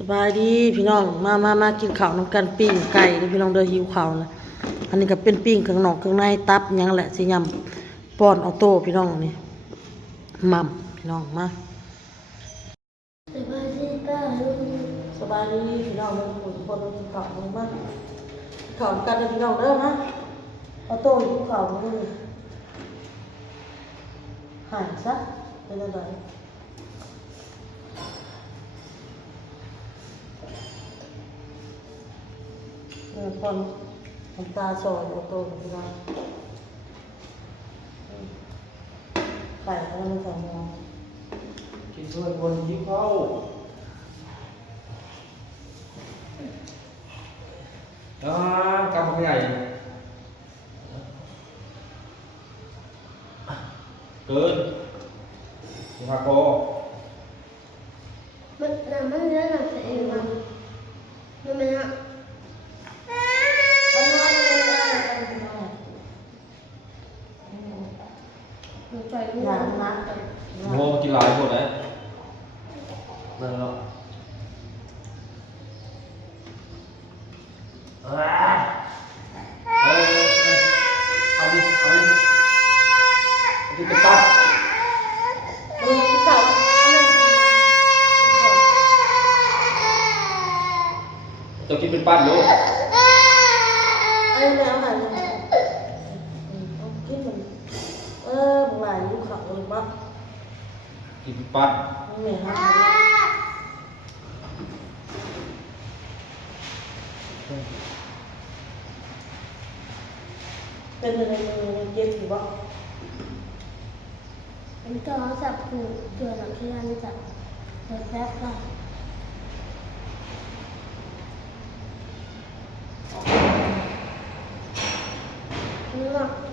สบายดีพี่น้องมามามากินข้าวน้ำกันปิ้งไก่ด้พี่น้องเด้อหิวข้าวนะอันนี้ก็เป็นปิ้งเครื่องนอกเครื่องในตับยังแหละสิยำป้อนออโต้พี่น้องนี่มัมพี่น้องมาสบายดีป้าลุงสบายดีพี่น้องทุกคนกินข้าวลงมากินข้าวกันเด้อพี่น้องเด้อมาออโต้หิวข้าวมาเลยหายซะเป็นอะไร เออตอนน้ำตาซอยออโต้พี่น้องอืมไข่ก็ไม่ใส่หม้อกินช่วยคนยิ้มเข้าอ่ากำใหญ่เกินหัวคอมันน่ะมันเรื่องอะไรเองมันมันไม่ฮะ เอาน้ำเลยนะเอาน้ำ มันใจลูก น้ำน้ำ โมกินหลายคนเลยนั่นแล้วอ่าเออเออเอาดิเอาดิเอาดิไปตัด เออพี่เก่าอันนั้น จะกินเป็นปั้นอยู่อันนั้นเอาหน่อยนึงอืมเอากินมันเออหลายลูกเขาเลยปะกินเป็นปั้นมันเหม็นมากเป็นอะไรมือเจ็บอยู่ปะมันก็จับผูกเกิดหลังที่นั่นจับเกิดแป๊บก็เนื้ không?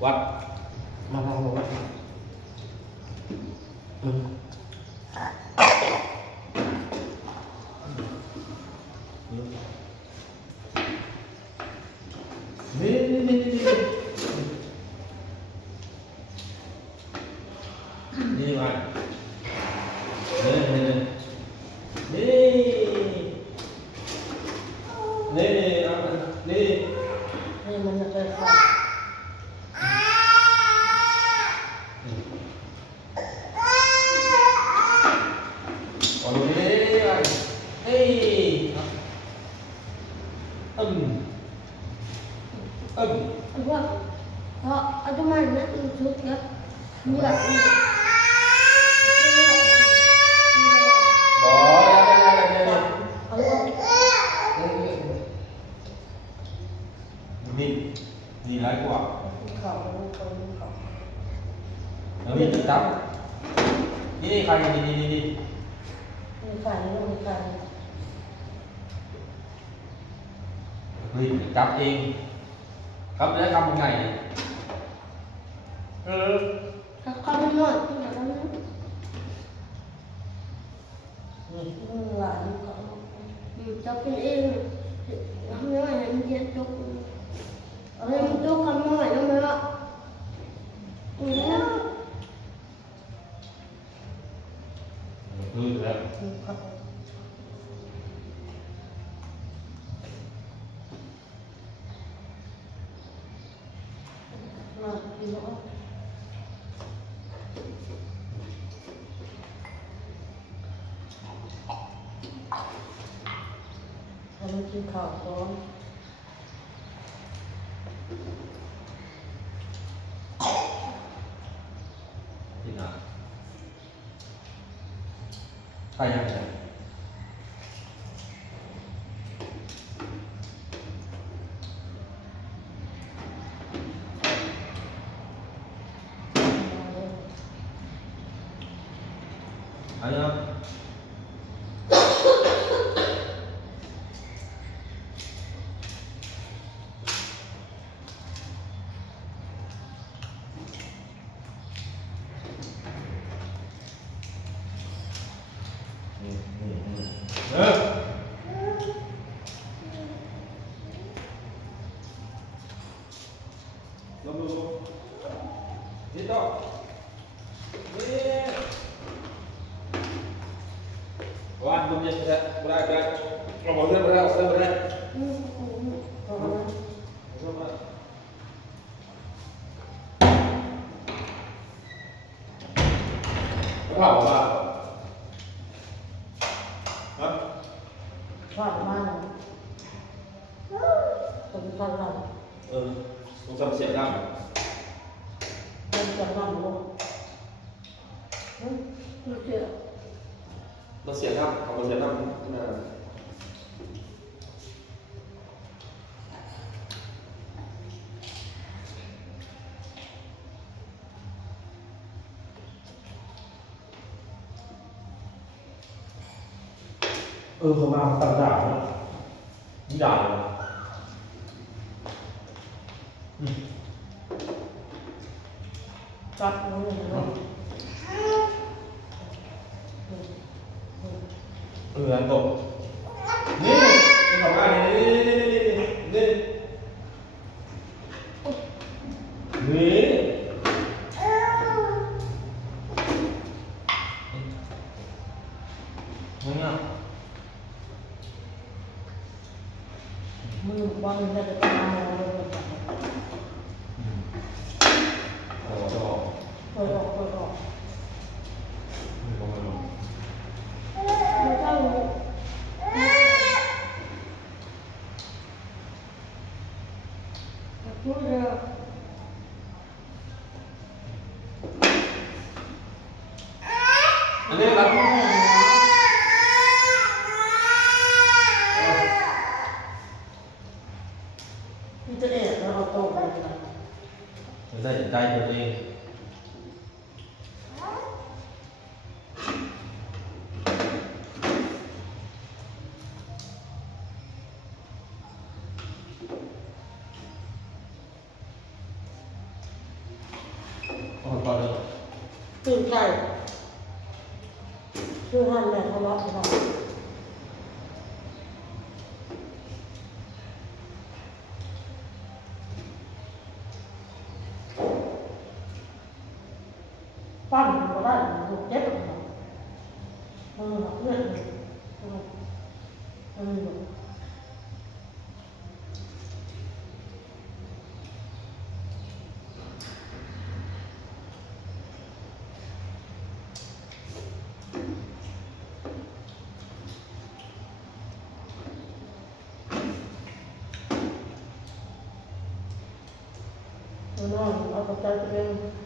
quạt mà vào quạt ừ. นี่นี่ร้ายกว่าลูกเขาลูกเขาลูกเขาแล้วมีตับนี่ใครนี่นี่นี่นี่มีไข่ลูกมีไข่เฮ้ยจับเอง ครับแล้วทำไงเออถ้าเขาไม่นอนที่ไหนก็ไม่นี่หลานลูกเขาอืมจะเป็นเองทำยังไงให้มันเย็นจุกเอาให้มันจุกกันหน่อยนะแม่ละอืมคือแล้วลูกเขามากินเนาะทำให้กินข้าวก่อนที่ไ我们都看门外头没有，没有。都好来。嗯。那你说。我们去烤火。对的，看一下。berat berat berat. Ngomongnya. เราเสียงดังเขาเสียงดังนะเออเขามาต่างด่าวนะนี่ด่าเลยอืม จับมือเลย ありがと。 พี่จะเอ็ดแล้วเอาโต๊ะไปนะได้ใจตัวเอง 僕出たことこの楽やうこのこのこの赤ちゃん。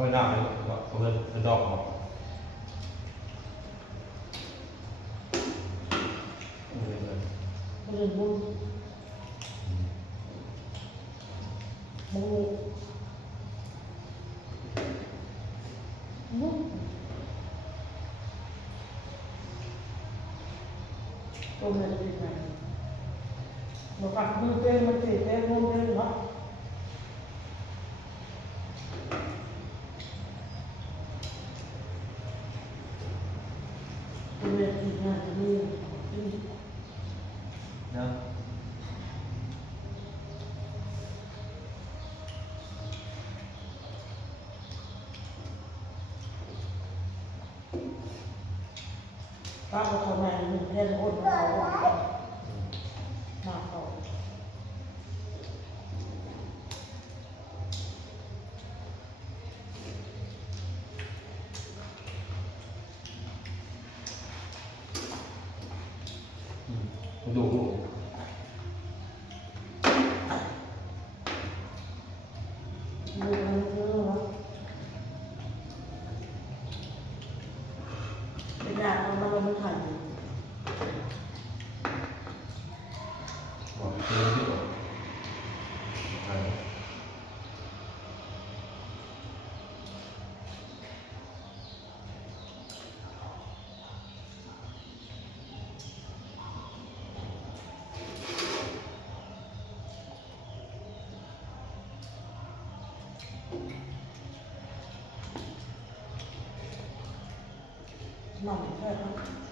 ค่อยหน้าเลยว่าเพื่อนเดอกออกเรื่องบุญบุญบุญตัวเงเป็กมือเต้นมันติดเต้นงงเต้นเนาะ ป้าก็ทำงานหนึ่งเดือนอุ่นเขามาเขาดูดูดูดู Bây giờ con bao nhiêu thời? Bỏ cái kia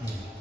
嗯。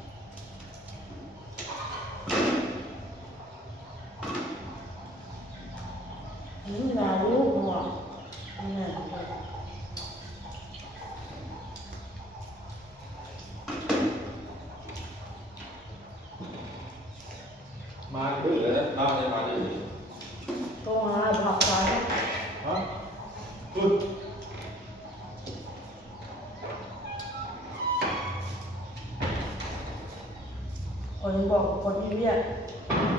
บอกคนที่เรียก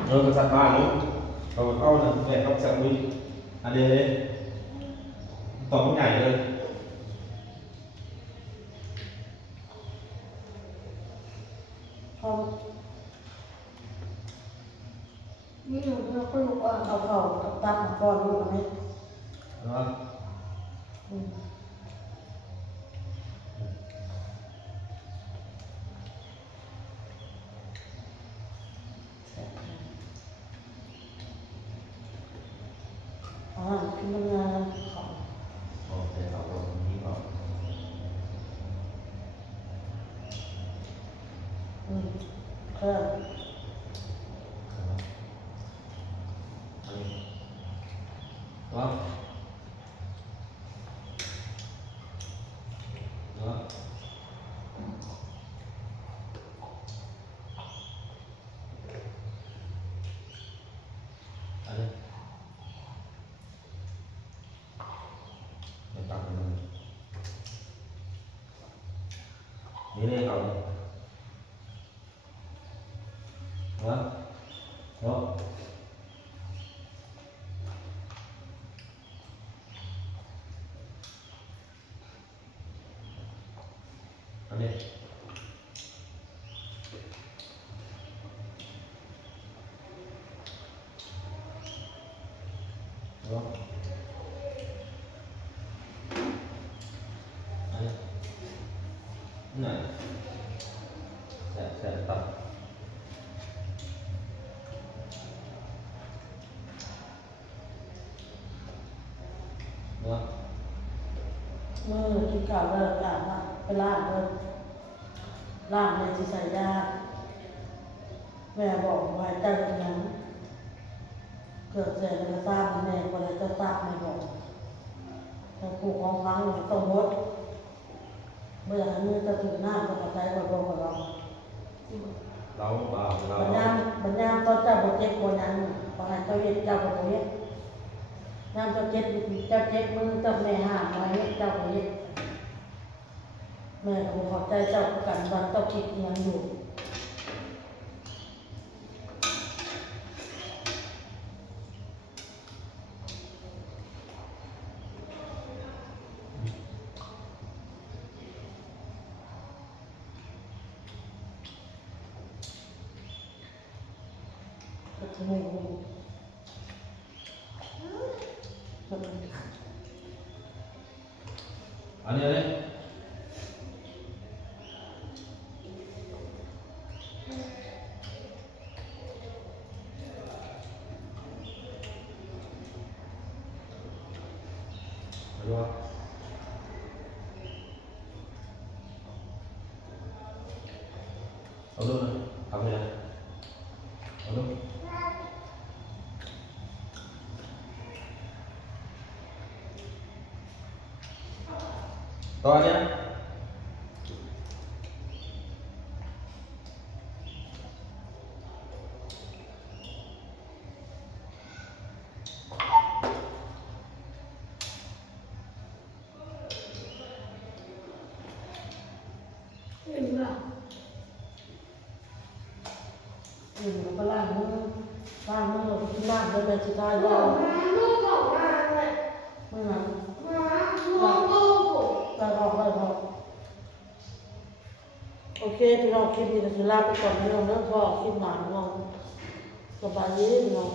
เออกระสับบ้านนู้นเราเข้าเนี่ยแม่เขาสับลุยอันนี้เลยต่อมันใหญ่เลย เขา นี่หนูเราก็รู้ว่า เอาเข่ากับตัดก้อนลูกนี้ นะ อืมอ่ 啊，得，来，来打你，你来打我。好，好。 ไหนแสบแสบตัดเนาะเมื่อกินข้าวเลิกอาบน้ำไปลางเลยลางในที่ใส่ยาแม่บอกไว้ตั้งยังเกิดเสร็จแล้วทราบแม่ก็เลยจะทราบไม่บอกแต่ผูกของครั้งหนึ่งต้องงด เมื่ออันนี้จะถึงหน้าก็กระจายกระโดดกระดองเราเปล่าเราบัญญัติบัญญัติตอนเจ้าบทเจ็บคนนั้นพอให้เจ้าเย็ดเจ้าบทเย็ดน้ำเจ้าเจ็บเจ้าเจ็บมือเจ้าแม่ห้ามไว้เจ้าบทเย็ดแม่ก็ขอบใจเจ้ากันวันเจ้าคิดยังอยู่ 네. 아니 아니. 어서 to nhé Đừng có làm nữa, làm nữa, làm nữa là chúng ta คลิปนี้ก็จะลาไปก่อนเรื่องเรื่องพ่อคลิปหมาน้องสบายดีน้อง